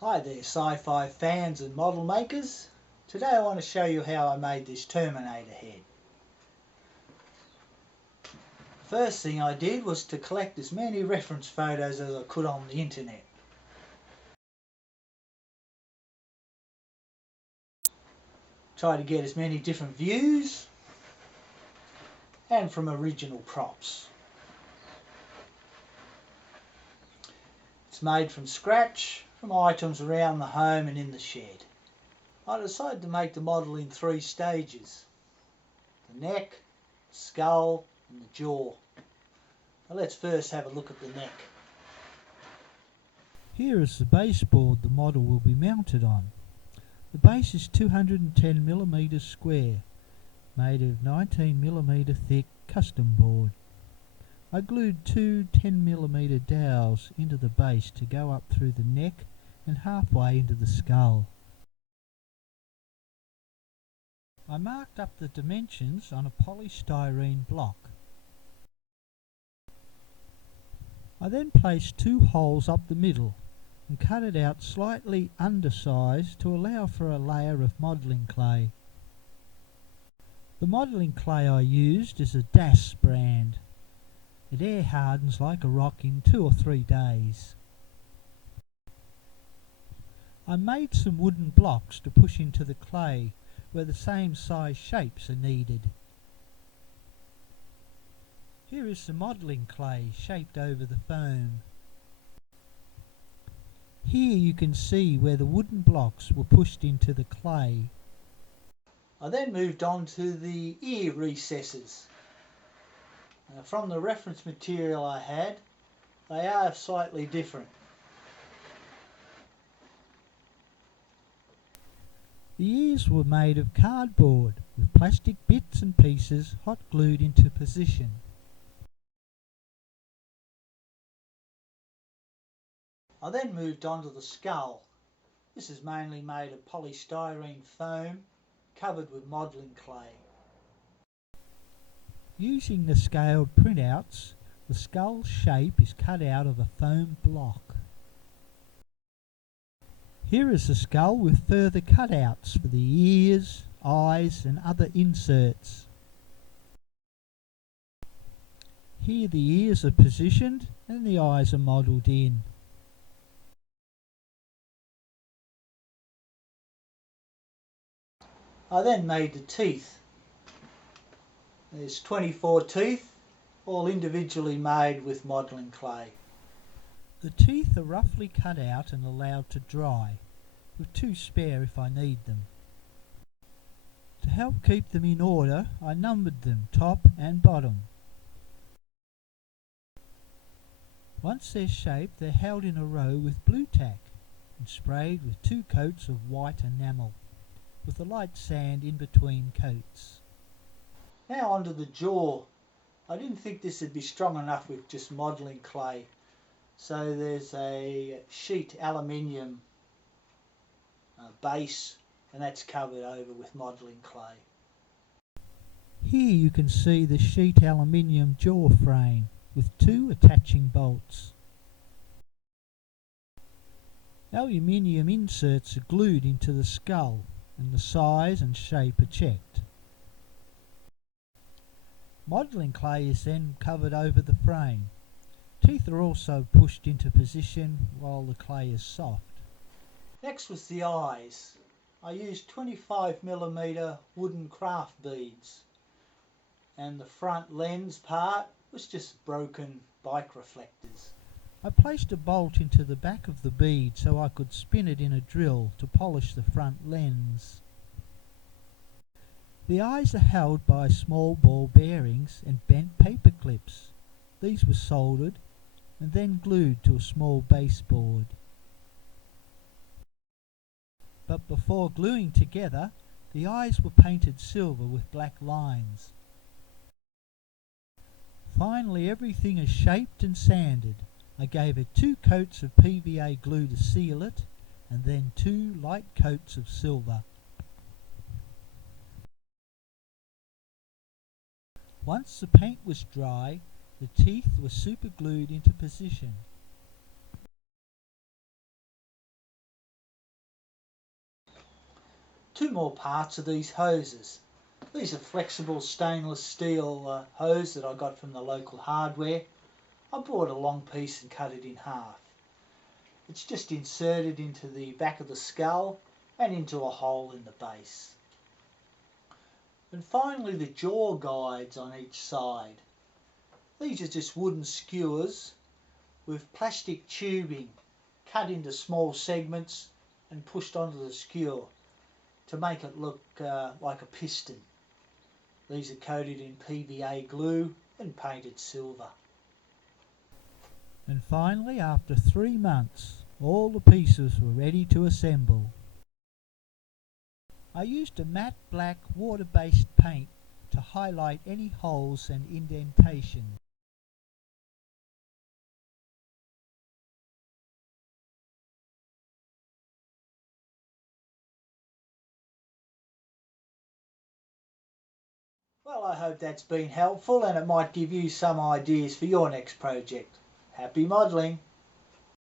Hi there sci-fi fans and model makers. Today I want to show you how I made this Terminator head. First thing I did was to collect as many reference photos as I could on the internet. Try to get as many different views and from original props. It's made from scratch from items around the home and in the shed. I decided to make the model in 3 stages: the neck, the skull and the jaw. Now let's first have a look at the neck. Here is the baseboard the model will be mounted on. The base is 210mm square, made of 19mm thick custom board. I glued 2 10mm dowels into the base to go up through the neck and halfway into the skull. I marked up the dimensions on a polystyrene block. I then placed 2 holes up the middle and cut it out slightly undersized to allow for a layer of modelling clay. The modelling clay I used is a Das brand. It air hardens like a rock in 2 or 3 days. I made some wooden blocks to push into the clay where the same size shapes are needed. Here is the modelling clay shaped over the foam. Here you can see where the wooden blocks were pushed into the clay. I then moved on to the ear recesses. From the reference material I had, they are slightly different. The ears were made of cardboard with plastic bits and pieces hot glued into position. I then moved on to the skull. This is mainly made of polystyrene foam covered with modelling clay. Using the scaled printouts, the skull shape is cut out of a foam block. Here is the skull with further cutouts for the ears, eyes and other inserts. Here the ears are positioned and the eyes are modelled in. I then made the teeth. There's 24 teeth, all individually made with modelling clay. The teeth are roughly cut out and allowed to dry, with 2 spare if I need them. To help keep them in order, I numbered them top and bottom. Once they're shaped, they're held in a row with blue tack and sprayed with 2 coats of white enamel, with a light sand in between coats. Now onto the jaw. I didn't think this would be strong enough with just modelling clay, so there's a sheet aluminium base and that's covered over with modelling clay. Here you can see the sheet aluminium jaw frame with 2 attaching bolts. Aluminium inserts are glued into the skull and the size and shape are checked. Modelling clay is then covered over the frame. Teeth are also pushed into position while the clay is soft. Next was the eyes. I used 25mm wooden craft beads, and the front lens part was just broken bike reflectors. I placed a bolt into the back of the bead so I could spin it in a drill to polish the front lens. The eyes are held by small ball bearings and bent paper clips. These were soldered and then glued to a small baseboard. But before gluing together, the eyes were painted silver with black lines. Finally, everything is shaped and sanded. I gave it 2 coats of PVA glue to seal it, and then 2 light coats of silver. Once the paint was dry, the teeth were superglued into position. two more parts of these hoses. These are flexible stainless steel hose that I got from the local hardware. I bought a long piece and cut it in half. It's just inserted into the back of the skull and into a hole in the base. And finally the jaw guides on each side. These are just wooden skewers with plastic tubing cut into small segments and pushed onto the skewer to make it look like a piston. These are coated in PVA glue and painted silver. And finally, after 3 months, all the pieces were ready to assemble. I used a matte black water-based paint to highlight any holes and indentations. Well, I hope that's been helpful and it might give you some ideas for your next project. Happy modelling!